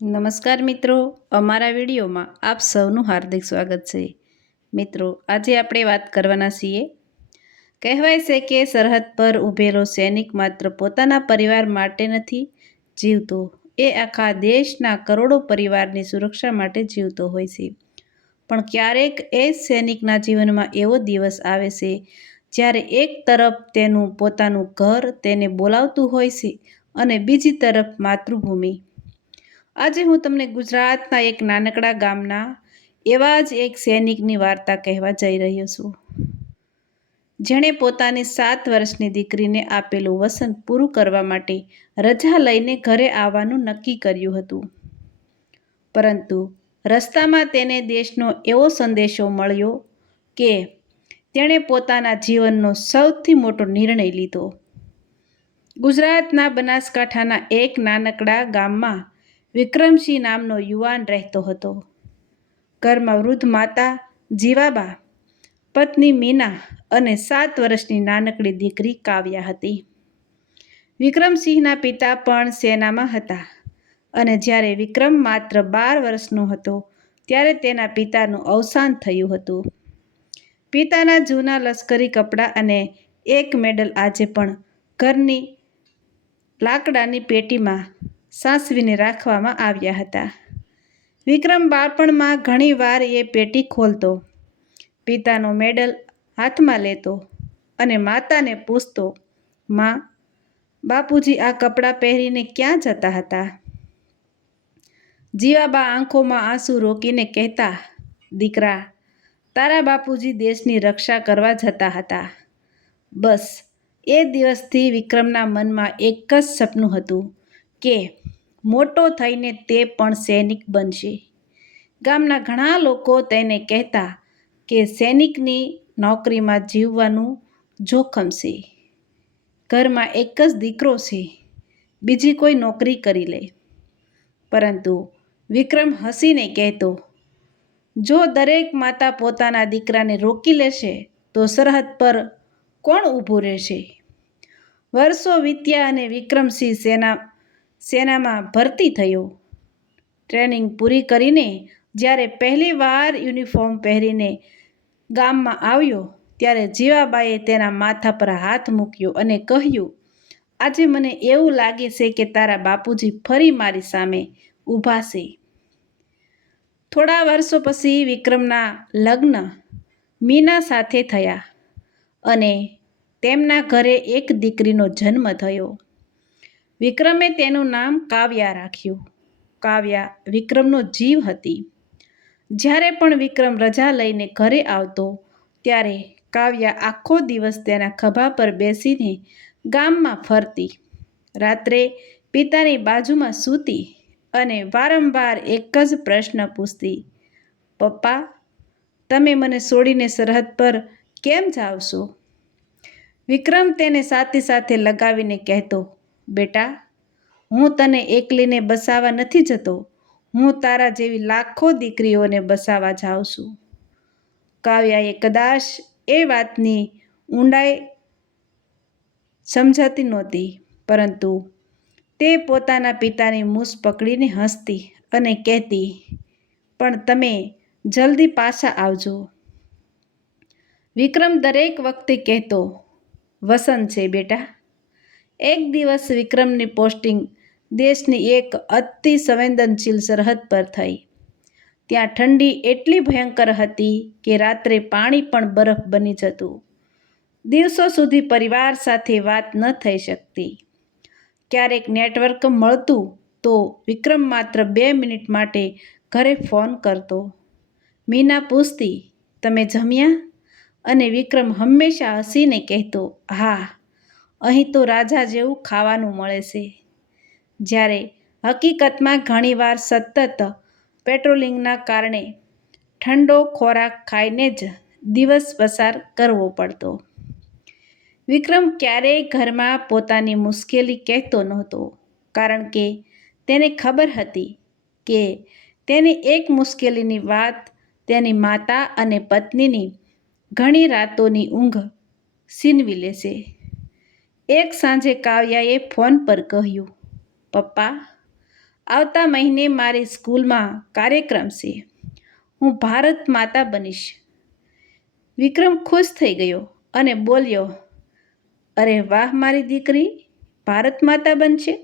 નમસ્કાર મિત્રો, અમારા વિડીયોમાં આપ સૌનું હાર્દિક સ્વાગત છે. મિત્રો, આજે આપણે વાત કરવાના છીએ. કહેવાય છે કે સરહદ પર ઊભેલો સૈનિક માત્ર પોતાના પરિવાર માટે નથી જીવતો, એ આખા દેશના કરોડો પરિવારની સુરક્ષા માટે જીવતો હોય છે. પણ ક્યારેક એ સૈનિકના જીવનમાં એવો દિવસ આવે છે જ્યારે એક તરફ તેનું પોતાનું ઘર તેને બોલાવતું હોય છે અને બીજી તરફ માતૃભૂમિ. આજે હું તમને ગુજરાતના એક નાનકડા ગામના એવા જ એક સૈનિકની વાર્તા કહેવા જઈ રહ્યો છું, જેણે પોતાની 7 વર્ષની દીકરીને આપેલું વચન પૂરું કરવા માટે રજા લઈને ઘરે આવવાનું નક્કી કર્યું હતું. પરંતુ રસ્તામાં તેને દેશનો એવો સંદેશો મળ્યો કે તેણે પોતાના જીવનનો સૌથી મોટો નિર્ણય લીધો. ગુજરાતના બનાસકાંઠાના એક નાનકડા ગામમાં વિક્રમસિંહ નામનો યુવાન રહેતો હતો. ઘરમાં વૃદ્ધ માતા જીવાબા, પત્ની મીના અને 7 વર્ષની નાનકડી દીકરી કાવ્યા હતી. વિક્રમસિંહના પિતા પણ સેનામાં હતા અને જ્યારે વિક્રમ માત્ર 12 વર્ષનો હતો ત્યારે તેના પિતાનું અવસાન થયું હતું. પિતાના જૂના લશ્કરી કપડાં અને એક મેડલ આજે પણ ઘરની લાકડાની પેટીમાં સાચવીને રાખવામાં આવ્યા હતા. વિક્રમ બાળપણમાં ઘણીવાર એ પેટી ખોલતો, પિતાનો મેડલ હાથમાં લેતો અને માતાને પૂછતો, "માં, બાપુજી આ કપડાં પહેરીને ક્યાં જતા હતા?" જીવાબા આંખોમાં આંસુ રોકીને કહેતા, "દીકરા, તારા બાપુજી દેશની રક્ષા કરવા જતા હતા." બસ એ દિવસથી વિક્રમના મનમાં એક જ સપનું હતું કે મોટો થઈને તે પણ સૈનિક બનશે. ગામના ઘણા લોકો તેને કહેતા કે સૈનિકની નોકરીમાં જીવવાનું જોખમ છે. ઘરમાં એક જ દીકરો છે, બીજી કોઈ નોકરી કરી લે. પરંતુ વિક્રમ હસીને કહેતો, "જો દરેક માતા પોતાના દીકરાને રોકી લેશે તો સરહદ પર કોણ ઊભું રહેશે?" વર્ષો વીત્યા અને વિક્રમસિંહ સેનામાં ભરતી થયો. ટ્રેનિંગ પૂરી કરીને જ્યારે પહેલી વાર યુનિફોર્મ પહેરીને ગામમાં આવ્યો ત્યારે જીવાબાએ તેના માથા પર હાથ મૂક્યો અને કહ્યું, "આજે મને એવું લાગે છે કે તારા બાપુજી ફરી મારી સામે ઊભા છે." થોડા વર્ષો પછી વિક્રમના લગ્ન મીના સાથે થયા અને તેમના ઘરે એક દીકરીનો જન્મ થયો. વિક્રમે તેનું નામ કાવ્યા રાખ્યું. કાવ્યા વિક્રમનો જીવ હતી. જ્યારે પણ વિક્રમ રજા લઈને ઘરે આવતો ત્યારે કાવ્યા આખો દિવસ તેના ખભા પર બેસીને ગામમાં ફરતી. રાત્રે પિતાની બાજુમાં સૂતી અને વારંવાર એક જ પ્રશ્ન પૂછતી, "પપ્પા, તમે મને છોડીને સરહદ પર કેમ જાઓ છો?" વિક્રમ તેને છાતી સાથે લગાવીને કહેતો, "બેટા, હું તને એકલીને બસાવવા નથી જતો, હું તારા જેવી લાખો દીકરીઓને બસાવવા જાઉં છું." કાવ્યાએ કદાચ એ વાતની ઊંડાઈ સમજતી નહોતી, પરંતુ તે પોતાના પિતાની મૂછ પકડીને હસતી અને કહેતી, "પણ તમે જલ્દી પાછા આવજો." વિક્રમ દરેક વખતે કહેતો, "વસન છે બેટા." એક દિવસ વિક્રમની પોસ્ટિંગ દેશની એક અતિ સંવેદનશીલ સરહદ પર થઈ. ત્યાં ઠંડી એટલી ભયંકર હતી કે રાત્રે પાણી પણ બરફ બની જતું. દિવસો સુધી પરિવાર સાથે વાત ન થઈ શકતી. ક્યારેક નેટવર્ક મળતું તો વિક્રમ માત્ર 2 મિનિટ માટે ઘરે ફોન કરતો. મીના પૂછતી, "તમે જમ્યા?" અને વિક્રમ હંમેશા હસીને કહેતો, "હા, અહીં તો રાજા જેવું ખાવાનું મળે છે." જ્યારે હકીકતમાં ઘણીવાર સતત પેટ્રોલિંગના કારણે ઠંડો ખોરાક ખાઈને જ દિવસ પસાર કરવો પડતો. વિક્રમ ક્યારેય ઘરમાં પોતાની મુશ્કેલી કહેતો નહોતો, કારણ કે તેને ખબર હતી કે તેની એક મુશ્કેલીની વાત તેની માતા અને પત્નીની ઘણી રાતોની ઊંઘ છીનવી લેશે. એક સાંજે કાવ્યાએ ફોન પર કહ્યું, "પપ્પા, આવતા મહિને મારી સ્કૂલમાં કાર્યક્રમ છે. હું ભારત માતા બનીશ. વિક્રમ ખુશ થઈ ગયો અને બોલ્યો, અરે વાહ મારી દીકરી, ભારત માતા બનશે?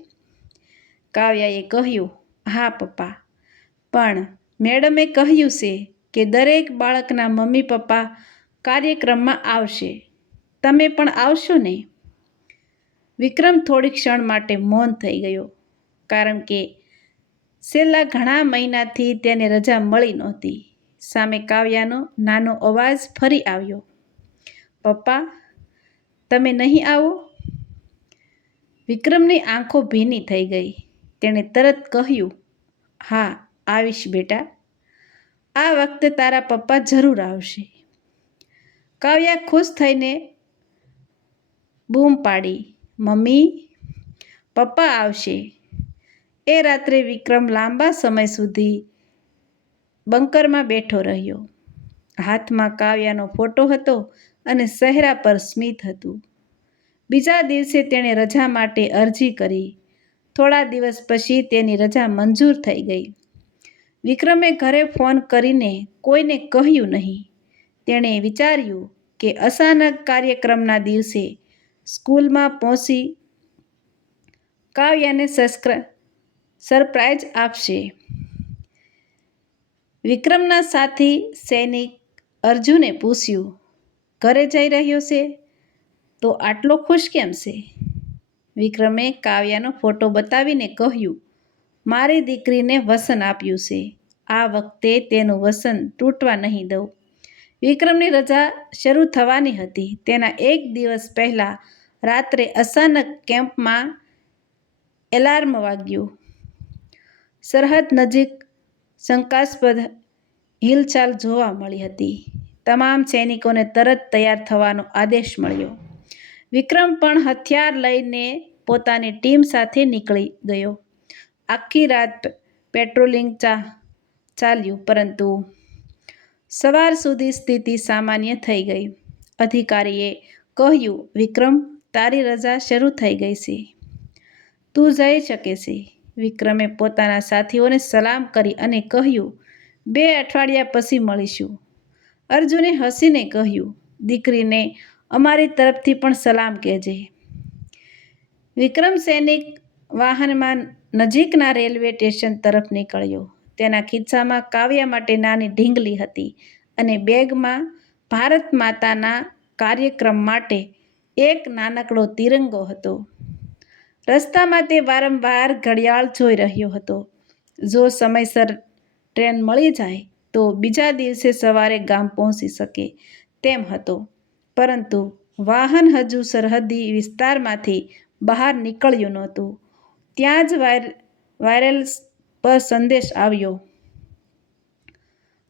કાવ્યાએ કહ્યું, હા પપ્પા, પણ મેડમે કહ્યું છે કે દરેક બાળકના મમ્મી પપ્પા કાર્યક્રમમાં આવશે. તમે પણ આવશો ને? વિક્રમ થોડી ક્ષણ માટે મૌન થઈ ગયો, કારણ કે છેલ્લા ઘણા મહિનાથી તેને રજા મળી નહોતી. સામે કાવ્યાનો નાનો અવાજ ફરી આવ્યો, પપ્પા, તમે નહીં આવો? વિક્રમની આંખો ભીની થઈ ગઈ. તેણે તરત કહ્યું, હા, આવીશ બેટા. આ વખતે તારા પપ્પા જરૂર આવશે. કાવ્યા ખુશ થઈને બૂમ પાડી, મમ્મી, પપ્પા આવશે. એ રાત્રે વિક્રમ લાંબા સમય સુધી બંકરમાં બેઠો રહ્યો. હાથમાં કાવ્યાનો ફોટો હતો અને ચહેરા પર સ્મિત હતું. બીજા દિવસે તેણે રજા માટે અરજી કરી. થોડા દિવસ પછી તેની રજા મંજૂર થઈ ગઈ. વિક્રમે ઘરે ફોન કરીને કોઈને કહ્યું નહીં. તેણે વિચાર્યું કે અચાનક કાર્યક્રમના દિવસે સ્કૂલમાં પહોંચી કાવ્યાને સરપ્રાઈઝ આપશે. વિક્રમના સાથી સૈનિક અર્જુને પૂછ્યું, ઘરે જઈ રહ્યો છે તો આટલો ખુશ કેમ છે? વિક્રમે કાવ્યાનો ફોટો બતાવીને કહ્યું, મારી દીકરીને વચન આપ્યું છે. આ વખતે તેનું વચન તૂટવા નહીં દઉં. વિક્રમની રજા શરૂ થવાની હતી તેના એક દિવસ પહેલાં રાત્રે અચાનક કેમ્પમાં એલાર્મ વાગ્યું. સરહદ નજીક શંકાસ્પદ હિલચાલ જોવા મળી હતી. તમામ સૈનિકોને તરત તૈયાર થવાનો આદેશ મળ્યો. વિક્રમ પણ હથિયાર લઈને પોતાની ટીમ સાથે નીકળી ગયો. આખી રાત પેટ્રોલિંગ ચાલ્યું, પરંતુ સવાર સુધી સ્થિતિ સામાન્ય થઈ ગઈ. અધિકારીએ કહ્યું, વિક્રમ, તારી રજા શરૂ થઈ ગઈ છે. તું જઈ શકે છે. વિક્રમે પોતાના સાથીઓને સલામ કરી અને કહ્યું, 2 અઠવાડિયા પછી મળીશું. અર્જુને હસીને કહ્યું, દીકરીને અમારી તરફથી પણ સલામ કહેજે. વિક્રમ સૈનિક વાહનમાં નજીકના રેલવે સ્ટેશન તરફ નીકળ્યો. તેના ખિસ્સામાં કાવ્યા માટે નાની ઢીંગલી હતી અને બેગમાં ભારત માતાના કાર્યક્રમ માટે એક નાનકડો તિરંગો હતો. રસ્તામાં તે વારંવાર ઘડિયાળ જોઈ રહ્યો હતો. જો સમયસર ટ્રેન મળી જાય તો બીજા દિવસે સવારે ગામ પહોંચી શકે તેમ હતો. પરંતુ વાહન હજુ સરહદી વિસ્તારમાંથી બહાર નીકળ્યું નહોતું. ત્યાં જ વાયરલેસ પર સંદેશ આવ્યો,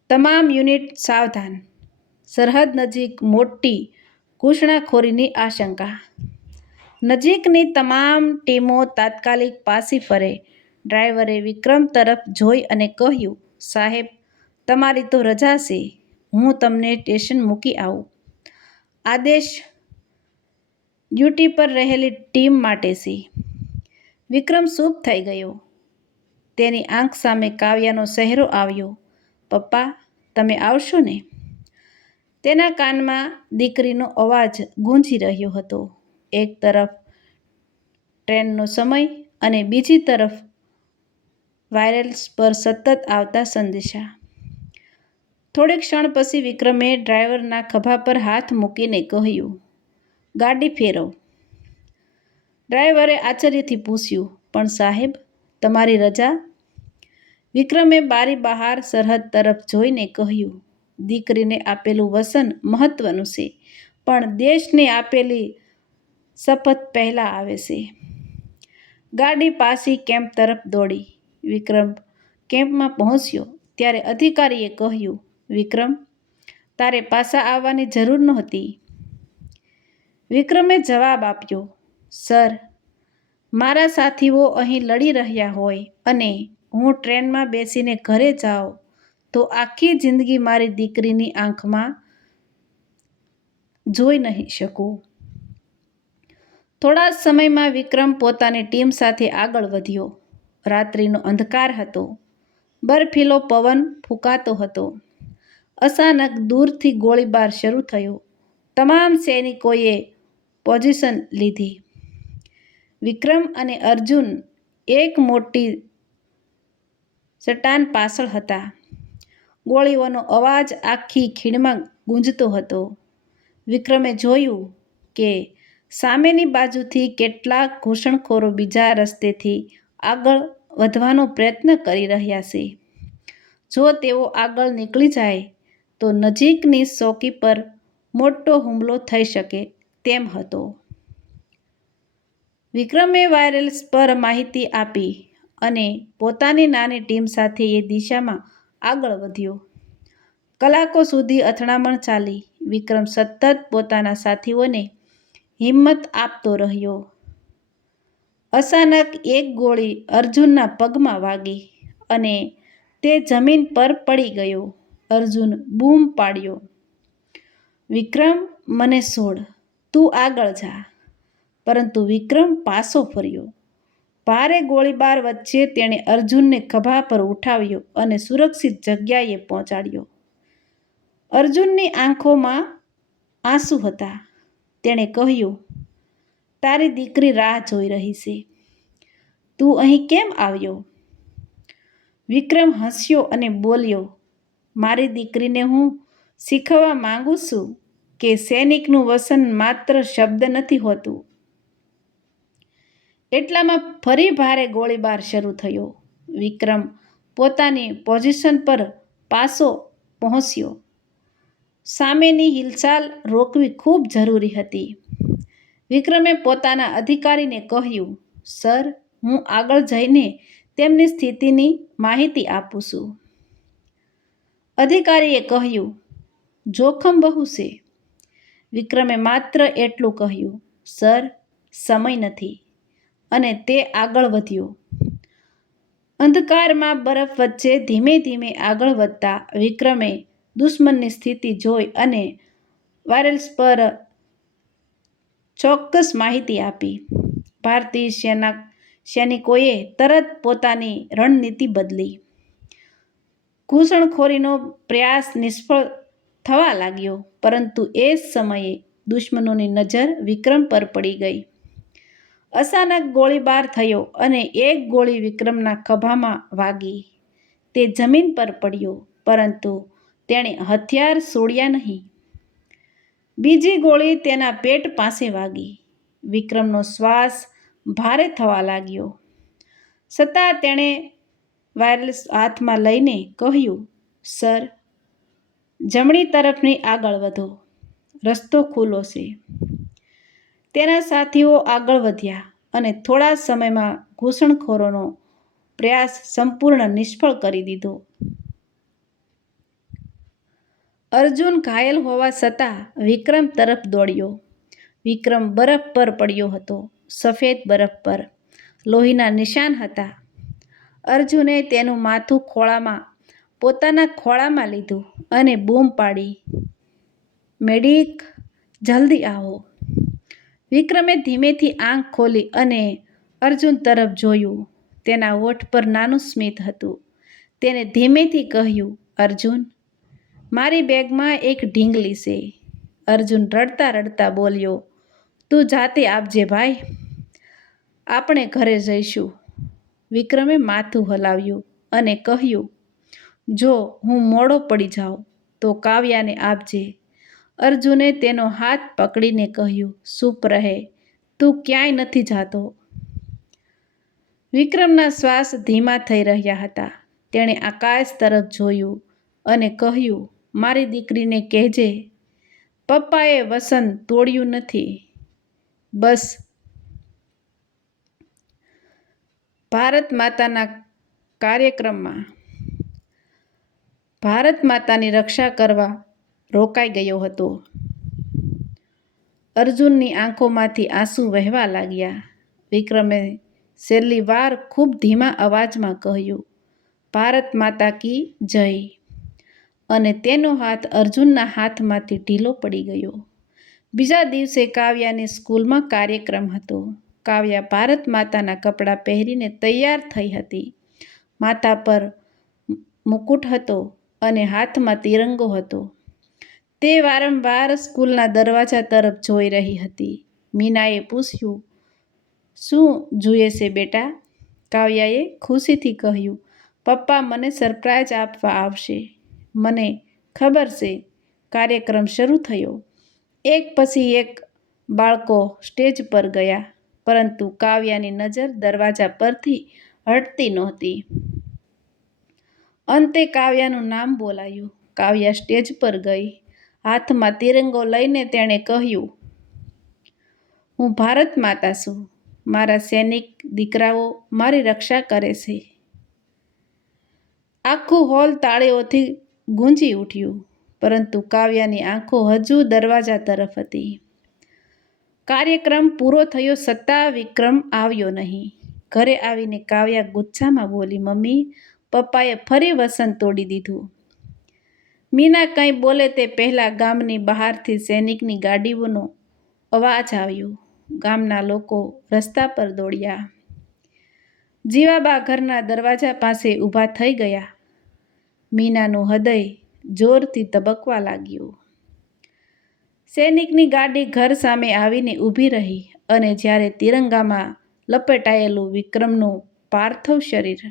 તમામ યુનિટ સાવધાન, સરહદ નજીક મોટી ઘૂસણખોરીની આશંકા. નજીકની તમામ ટીમો તાત્કાલિક પાછી ફરે. ડ્રાઈવરે વિક્રમ તરફ જોઈ અને કહ્યું, સાહેબ, તમારી તો રજા છે. હું તમને સ્ટેશન મૂકી આવું. આદેશ ડ્યુટી પર રહેલી ટીમ માટે છે. વિક્રમ ચૂપ થઈ ગયો. તેની આંખ સામે કાવ્યાનો ચહેરો આવ્યો. પપ્પા, તમે આવશો ને? તેના કાનમાં દીકરીનો અવાજ ગૂંજી રહ્યો હતો. એક તરફ ટ્રેનનો સમય અને બીજી તરફ વાયરલેસ પર સતત આવતા સંદેશા. થોડી ક્ષણ પછી વિક્રમે ડ્રાઈવરના ખભા પર હાથ મૂકીને કહ્યું, ગાડી ફેરવ. ડ્રાઈવરે આશ્ચર્યથી પૂછ્યું, પણ સાહેબ, તમારી રજા? વિક્રમે બારી બહાર સરહદ તરફ જોઈને કહ્યું, દીકરીને આપેલું વચન મહત્વનું છે, પણ દેશને આપેલી શપથ પહેલાં આવે છે. ગાડી પાછી કેમ્પ તરફ દોડી. વિક્રમ કેમ્પમાં પહોંચ્યો ત્યારે અધિકારીએ કહ્યું, વિક્રમ, તારે પાછા આવવાની જરૂર નહોતી. વિક્રમે જવાબ આપ્યો, સર, મારા સાથીઓ અહીં લડી રહ્યા હોય અને હું ટ્રેનમાં બેસીને ઘરે જાઉં તો આખી જિંદગી મારી દીકરીની આંખમાં જોઈ નહીં શકું. થોડા જ સમયમાં વિક્રમ પોતાની ટીમ સાથે આગળ વધ્યો. રાત્રિનો અંધકાર હતો. બરફીલો પવન ફૂંકાતો હતો. અચાનક દૂરથી ગોળીબાર શરૂ થયો. તમામ સૈનિકોએ પોઝિશન લીધી. વિક્રમ અને અર્જુન એક મોટી ચટ્ટાન પાછળ હતા. ગોળીઓનો અવાજ આખી ખીણમાં ગૂંજતો હતો. વિક્રમે જોયું કે સામેની બાજુથી કેટલાક ઘૂસણખોરો બીજા રસ્તેથી આગળ વધવાનો પ્રયત્ન કરી રહ્યા છે. જો તેઓ આગળ નીકળી જાય તો નજીકની ચોકી પર મોટો હુમલો થઈ શકે તેમ હતો. વિક્રમે વાયરલેસ પર માહિતી આપી અને પોતાની નાની ટીમ સાથે એ દિશામાં આગળ વધ્યો. કલાકો સુધી અથડામણ ચાલી. વિક્રમ સતત પોતાના સાથીઓને હિંમત આપતો રહ્યો. અચાનક એક ગોળી અર્જુનના પગમાં વાગી અને તે જમીન પર પડી ગયો. અર્જુન બૂમ પાડ્યો, વિક્રમ, મને છોડ, તું આગળ જા. પરંતુ વિક્રમ પાછો ફર્યો. ભારે ગોળીબાર વચ્ચે તેણે અર્જુનને ખભા પર ઉઠાવ્યો અને સુરક્ષિત જગ્યાએ પહોંચાડ્યો. અર્જુનની આંખોમાં આંસુ હતા. તેણે કહ્યું, તારી દીકરી રાહ જોઈ રહી છે. તું અહીં કેમ આવ્યો? વિક્રમ હસ્યો અને બોલ્યો, મારી દીકરીને હું શીખવવા માંગુ છું કે સૈનિકનું વસન માત્ર શબ્દ નથી હોતું. એટલામાં ફરી ભારે ગોળીબાર શરૂ થયો. વિક્રમ પોતાની પોઝિશન પર પાછો પહોંચ્યો. સામેની હિલચાલ રોકવી ખૂબ જરૂરી હતી. વિક્રમે પોતાના અધિકારીને કહ્યું, સર, હું આગળ જઈને તેમની સ્થિતિની માહિતી આપું છું. અધિકારીએ કહ્યું, જોખમ બહુ છે. વિક્રમે માત્ર એટલું કહ્યું, સર, સમય નથી, અને તે આગળ વધ્યો. અંધકારમાં બરફ વચ્ચે ધીમે ધીમે આગળ વધતા વિક્રમે દુશ્મનની સ્થિતિ જોઈ અને વાયરલેસ પર ચોક્કસ માહિતી આપી. ભારતીય સૈનિકોએ તરત પોતાની રણનીતિ બદલી. ઘૂસણખોરીનો પ્રયાસ નિષ્ફળ થવા લાગ્યો. પરંતુ એ જ સમયે દુશ્મનોની નજર વિક્રમ પર પડી ગઈ. અચાનક ગોળીબાર થયો અને એક ગોળી વિક્રમના ખભામાં વાગી. તે જમીન પર પડ્યો, પરંતુ તેણે હથિયાર છોડ્યા નહીં. બીજી ગોળી તેના પેટ પાસે વાગી. વિક્રમનો શ્વાસ ભારે થવા લાગ્યો. છતાં તેણે વાયરલેસ હાથમાં લઈને કહ્યું, સર, જમણી તરફની આગળ વધો, રસ્તો ખુલ્લો છે. તેના સાથીઓ આગળ વધ્યા અને થોડા સમયમાં ઘૂસણખોરોનો પ્રયાસ સંપૂર્ણ નિષ્ફળ કરી દીધો. અર્જુન ઘાયલ હોવા છતાં વિક્રમ તરફ દોડ્યો. વિક્રમ બરફ પર પડ્યો હતો. સફેદ બરફ પર લોહીના નિશાન હતા. અર્જુને તેનું માથું પોતાના ખોળામાં લીધું અને બૂમ પાડી, મેડિક, જલ્દી આવો. વિક્રમે ધીમેથી આંખ ખોલી અને અર્જુન તરફ જોયું. તેના હોઠ પર નાનું સ્મિત હતું. તેણે ધીમેથી કહ્યું, અર્જુન, મારી બેગમાં એક ઢીંગલી છે. અર્જુન રડતા રડતા બોલ્યો, તું જાતે આપજે ભાઈ, આપણે ઘરે જઈશું. વિક્રમે માથું હલાવ્યું અને કહ્યું, જો હું મોડો પડી જાઉં તો કાવ્યાને આપજે. અર્જુને તેનો હાથ પકડીને કહ્યું, ચૂપ રહે, તું ક્યાંય નથી જાતો. વિક્રમના શ્વાસ ધીમા થઈ રહ્યા હતા. તેણે આકાશ તરફ જોયું અને કહ્યું, મારી દીકરીને કહેજે, પપ્પાએ વસન તોડ્યું નથી, બસ ભારત માતાની રક્ષા કરવા રોકાઈ ગયો હતો. અર્જુનની આંખોમાંથી આંસુ વહેવા લાગ્યા. વિક્રમે છેલ્લી વાર ખૂબ ધીમા અવાજમાં કહ્યું, ભારત માતા કી જય. અને તેનો હાથ અર્જુનના હાથમાંથી ઢીલો પડી ગયો. બીજા દિવસે કાવ્યાની સ્કૂલમાં કાર્યક્રમ હતો. કાવ્યા ભારત માતાના કપડાં પહેરીને તૈયાર થઈ હતી. માથા પર મુકુટ હતો અને હાથમાં તિરંગો હતો. તે વારંવાર સ્કૂલના દરવાજા તરફ જોઈ રહી હતી. મીનાએ પૂછ્યું, શું જુએ છે બેટા? કાવ્યાએ ખુશીથી કહ્યું, પપ્પા મને સરપ્રાઈઝ આપવા આવશે. મને ખબર છે. કાર્યક્રમ શરૂ થયો. એક પછી એક બાળકો સ્ટેજ પર ગયા, પરંતુ કાવ્યાની નજર દરવાજા પરથી હટતી નહોતી. અંતે કાવ્યાનું નામ બોલાયું. કાવ્યા સ્ટેજ પર ગઈ. હાથમાં તિરંગો લઈને તેણે કહ્યું, હું ભારત માતા છું. મારા સૈનિક દીકરાઓ મારી રક્ષા કરે છે. આખું હોલ તાળીઓથી ગૂંજી ઉઠ્યું, પરંતુ કાવ્યાની આંખો હજુ દરવાજા તરફ હતી. કાર્યક્રમ પૂરો થયો છતાં વિક્રમ આવ્યો નહીં. ઘરે આવીને કાવ્યા ગુસ્સામાં બોલી, મમ્મી, પપ્પાએ ફરી વસન તોડી દીધું. મીના કંઈ બોલે તે પહેલાં ગામની બહારથી સૈનિકની ગાડીઓનો અવાજ આવ્યો. ગામના લોકો રસ્તા પર દોડ્યા. જીવાબા ઘરના દરવાજા પાસે ઊભા થઈ ગયા. મીનાનું હૃદય જોરથી ધબકવા લાગ્યું. સૈનિકની ગાડી ઘર સામે આવીને ઊભી રહી અને જ્યારે તિરંગામાં લપેટાયેલું વિક્રમનું પાર્થિવ શરીર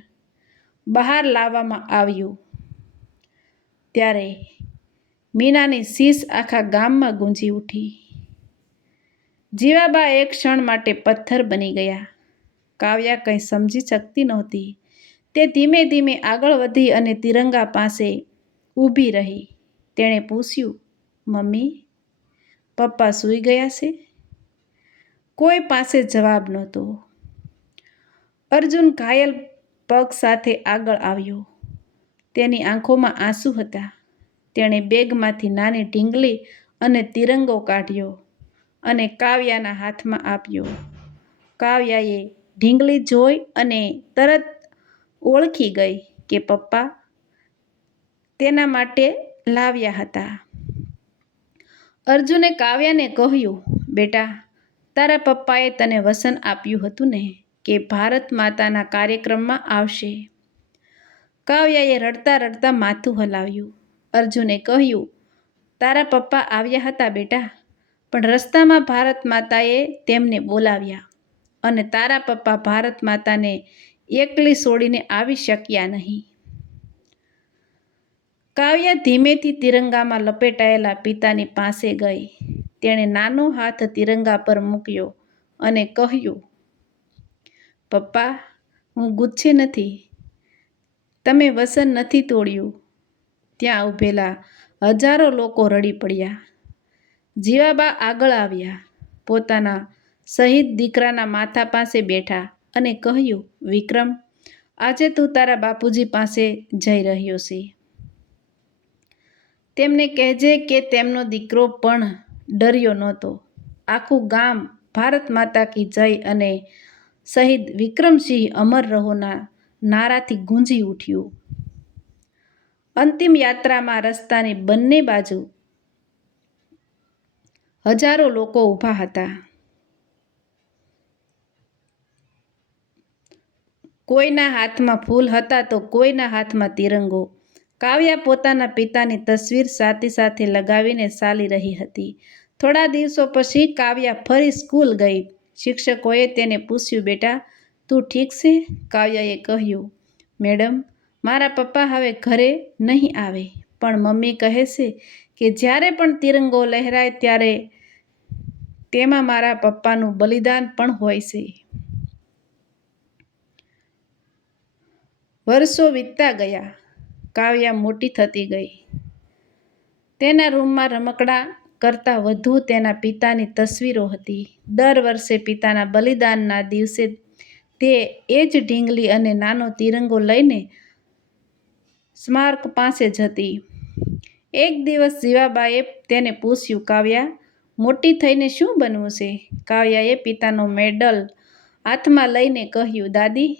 બહાર લાવવામાં આવ્યું, ત્યારે મીનાની શીશ આખા ગામમાં ગૂંજી ઉઠી. જીવાબા એક ક્ષણ માટે પથ્થર બની ગયા. કાવ્યા કંઈ સમજી શકતી નહોતી. તે ધીમે ધીમે આગળ વધી અને તિરંગા પાસે ઊભી રહી. તેણે પૂછ્યું, મમ્મી, પપ્પા સૂઈ ગયા છે? કોઈ પાસે જવાબ નહોતો. અર્જુન ઘાયલ પગ સાથે આગળ આવ્યો. તેની આંખોમાં આંસુ હતા. તેણે બેગમાંથી નાની ઢીંગલી અને તિરંગો કાઢ્યો અને કાવ્યાના હાથમાં આપ્યો. કાવ્યાએ ઢીંગલી જોઈ અને તરત ઓળખી ગઈ કે પપ્પા તેના માટે લાવ્યા હતા. અર્જુને કાવ્યાને કહ્યું, બેટા, તારા પપ્પાએ તને વચન આપ્યું હતું ને કે ભારત માતાના કાર્યક્રમમાં આવશે. કાવ્યાએ રડતા રડતા માથું હલાવ્યું. અર્જુને કહ્યું, તારા પપ્પા આવ્યા હતા બેટા, પણ રસ્તામાં ભારત માતાએ તેમને બોલાવ્યા અને તારા પપ્પા ભારત માતાને એકલી છોડીને આવી શક્યા નહીં. કાવ્યા ધીમેથી તિરંગામાં લપેટાયેલા પિતાની પાસે ગઈ. તેણે નાનો હાથ તિરંગા પર મૂક્યો અને કહ્યું, પપ્પા, હું ગુસ્સે નથી. તમે વચન નથી તોડ્યું. ત્યાં ઊભેલા હજારો લોકો રડી પડ્યા. જીવાબા આગળ આવ્યા. પોતાના શહીદ દીકરાના માથા પાસે બેઠા અને કહ્યું, વિક્રમ, આજે તું તારા બાપુજી પાસે જઈ રહ્યો છે. તેમને કહેજે કે તેમનો દીકરો પણ ડર્યો નહોતો. આખું ગામ ભારત માતા કી જય અને શહીદ વિક્રમસિંહ અમર રહોના નારાથી ગૂંજી ઉઠ્યું. અંતિમ યાત્રામાં રસ્તાની બંને બાજુ હજારો લોકો ઊભા હતા. કોઈના હાથમાં ફૂલ હતા તો કોઈના હાથમાં તિરંગો. કાવ્યા પોતાના પિતાની તસવીર સાથે સાથે લગાવીને ચાલી રહી હતી. થોડા દિવસો પછી કાવ્યા ફરી સ્કૂલ ગઈ. શિક્ષકોએ તેને પૂછ્યું, બેટા, તું ઠીક છે? કાવ્યાએ કહ્યું, મેડમ, મારા પપ્પા હવે ઘરે નહીં આવે, પણ મમ્મી કહે છે કે જ્યારે પણ તિરંગો લહેરાય ત્યારે તેમાં મારા પપ્પાનું બલિદાન પણ હોય છે. વર્ષો વીતતા ગયા. કાવ્યા મોટી થતી ગઈ. તેના રૂમમાં રમકડાં કરતાં વધુ તેના પિતાની તસવીરો હતી. દર વર્ષે પિતાના બલિદાનના દિવસે તે એ જ ઢીંગલી અને નાનો તિરંગો લઈને સ્મારક પાસે જતી. એક દિવસ જીવાબાએ તેને પૂછ્યું, કાવ્યા, મોટી થઈને શું બનવું છે? કાવ્યાએ પિતાનો મેડલ હાથમાં લઈને કહ્યું, દાદી,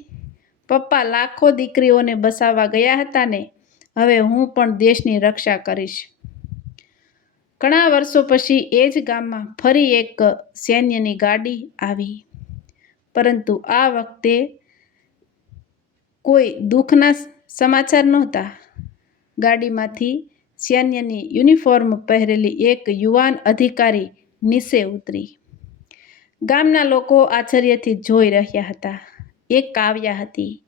પપ્પા લાખો દીકરીઓને બચાવવા ગયા હતા ને, હવે હું પણ દેશની રક્ષા કરીશ. ઘણા વર્ષો પછી એ જ ગામમાં ફરી એક સૈન્યની ગાડી આવી. પરંતુ આ વખતે કોઈ દુઃખના સમાચાર નહોતા. ગાડીમાંથી સૈન્યની યુનિફોર્મ પહેરેલી એક યુવાન અધિકારી નીચે ઉતરી. ગામના લોકો આશ્ચર્યથી જોઈ રહ્યા હતા. એ કાવ્યા હતી,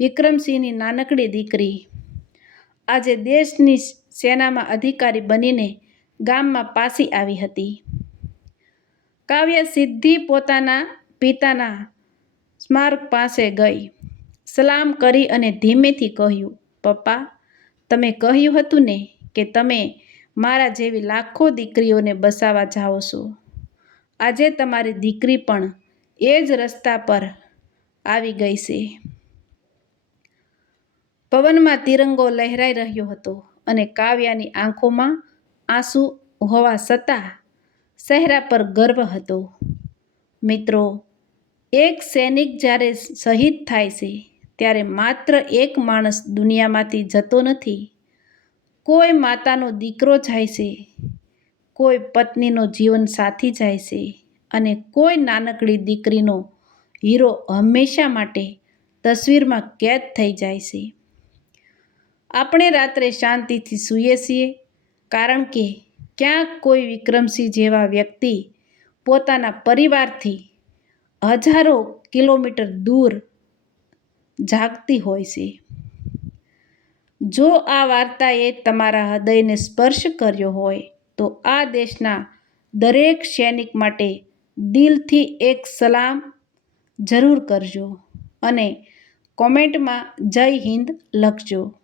વિક્રમસિંહની નાનકડી દીકરી. આજે દેશની સેનામાં અધિકારી બનીને ગામમાં પાછી આવી હતી. કાવ્યા સીધી પોતાના પિતાના સ્મારક પાસે ગઈ, સલામ કરી અને ધીમેથી કહ્યું, પપ્પા, તમે કહ્યું હતું ને કે તમે મારા જેવી લાખો દીકરીઓને બસાવવા જાઓ છો. આજે તમારી દીકરી પણ એ જ રસ્તા પર આવી ગઈ છે. પવનમાં તિરંગો લહેરાઈ રહ્યો હતો અને કાવ્યાની આંખોમાં આંસુ હોવા છતાં ચહેરા પર ગર્વ હતો. મિત્રો, એક સૈનિક જ્યારે શહીદ થાય છે ત્યારે માત્ર એક માણસ દુનિયામાંથી જતો નથી. કોઈ માતાનો દીકરો જાય છે, કોઈ પત્નીનો જીવનસાથી જાય છે અને કોઈ નાનકડી દીકરીનો હીરો હંમેશા માટે તસવીરમાં કેદ થઈ જાય છે. આપણે રાત્રે શાંતિથી સૂઈએ છીએ કારણ કે ક્યાંક કોઈ વિક્રમસિંહ જેવા વ્યક્તિ પોતાના પરિવારથી હજારો કિલોમીટર દૂર જાગતી હોય છે. જો આ વાર્તાએ તમારા હૃદયને સ્પર્શ કર્યો હોય તો આ દેશના દરેક સૈનિક માટે દિલથી એક સલામ જરૂર કરજો અને કોમેન્ટમાં જય હિન્દ લખજો.